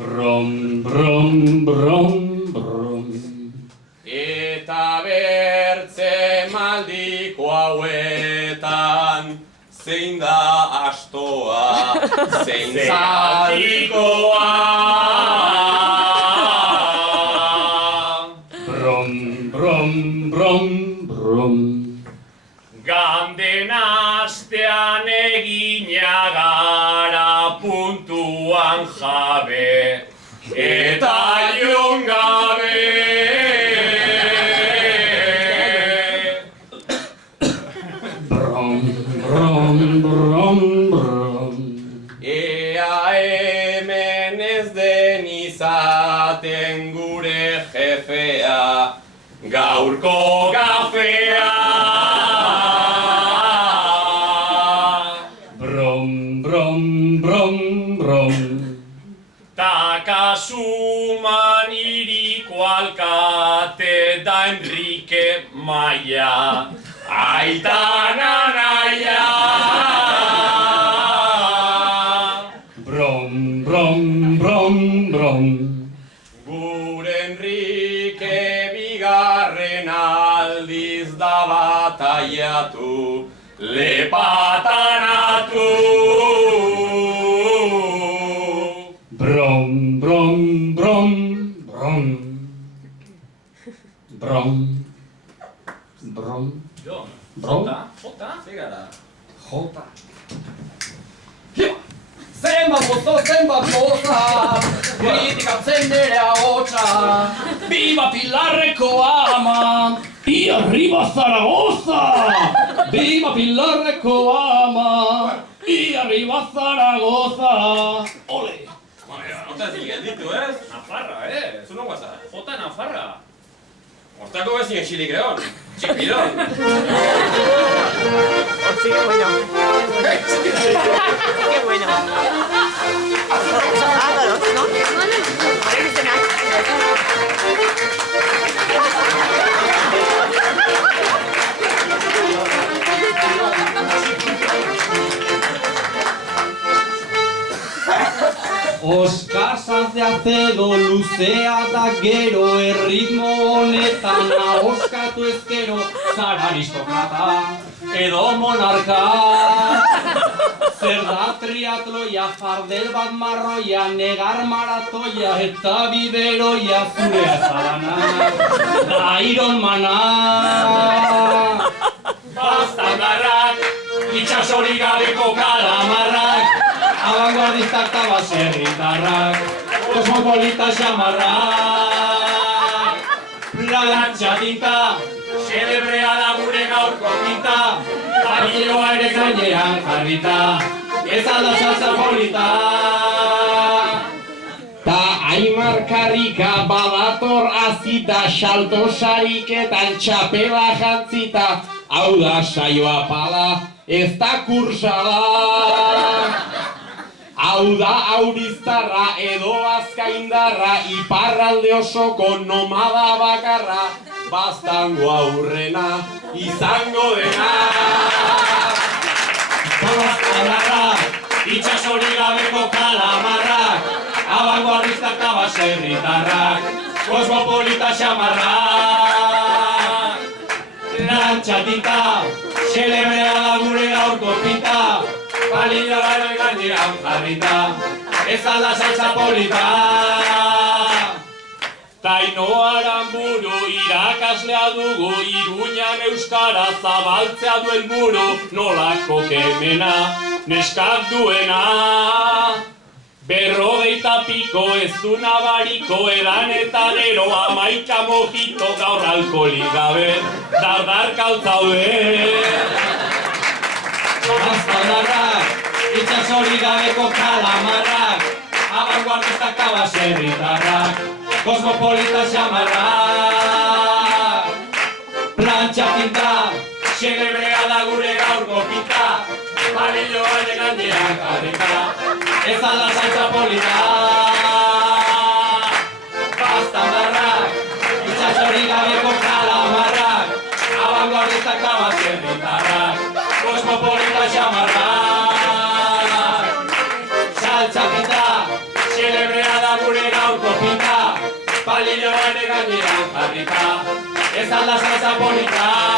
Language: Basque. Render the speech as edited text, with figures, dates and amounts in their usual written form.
Brom, brom, brom, brom. Eta bertze maldiko hauetan, zein da astoa, zein zaldikoa. Brom, brom, brom, brom. Ganden astean egina gara puntuan jabe, eta jon gabe. Brom, brom, brom, brom. Ea hemen ez den izaten gure jefea, gaurko gafea. Brom, brom, brom, brom. Ta kasuman iriko alkate da Enrique Maia, aitan anaia. Brom, brom, brom, brom. Gure Enrique bigarren aldiz da bataiatu, lepatanatu. Brom, brom, brom, brom. Brom. Brom. Jon, Brom. jota, zegara. Jota. Zenbat boza, kritikatzen nire ahotsa. ¡Viva Pilarreco ama! ¡Y arriba Zaragoza! ¡Viva Pilarreco ama! ¡Y arriba Zaragoza! ¡Ole! Hortaz gelditu ez? Nafarra, zu nongoa zara? Jota Nafarra. Hortako bezin exilik egon, txipidon. Sí, qué bueno. Qué bueno. Álvaro, ¿no? Parece Oskar Sanz de Acedo luzea da gero erritmo honetan ahoskatu ezkero zara aristokrata edo monarka. Zer da triatloia, fardel bat marroia, negar maratoia eta biberoia zurea zarana, da Ironmana. Baztandarrak, itxasorik gabeko kalamarrak, Abanguardistak eta baserritarrak, kosmopolita xamarrak. Plantxa tinta, celebrea da gure gaurko pinta, Familioa ere gainean jarrita, ez alda salsa polita. Ta Aimar Karrika badator azita, salto sariketan txapela jantzita, hau da saioa pala, ez da kursala. Hau da auriztarra edo azkaindarra, iparralde osoko nomada bakarra, baztango aurrena izango dena. Baztandarra, itxasorik gabeko kalamarrak, abanguardistak eta baserritarrak, kosmopolita xamarrak. Lantxa tinta, celebrea da gure gaurko pinta, balioaren gainean jarrita, ez alda salsa polita. Taino Aramburu irakaslea dugu, Iruñan euskara zabaltzea du helburu, nolako kemena, neskak duena. 50 piko ez du nabariko, edan eta gero 11 mojito gaur alkoholik gabe, dardarka altzaude. Baztandarrak, itxasorik gabeko kalamarrak, abanguardistak eta baserritarrak, kosmopolita xamarrak. Plantxa tinta, celebrea da gure gaurko pinta, balioaren gainean jarrita, ez alda salsa polita. Baztandarrak, itxasorik gabeko kalamarrak, abanguardistak eta baserritarrak, kosmopolita xamarrak. Saltxaketa, celebrea da gure palillo ere gainean jarrita, ez alda salsa polita.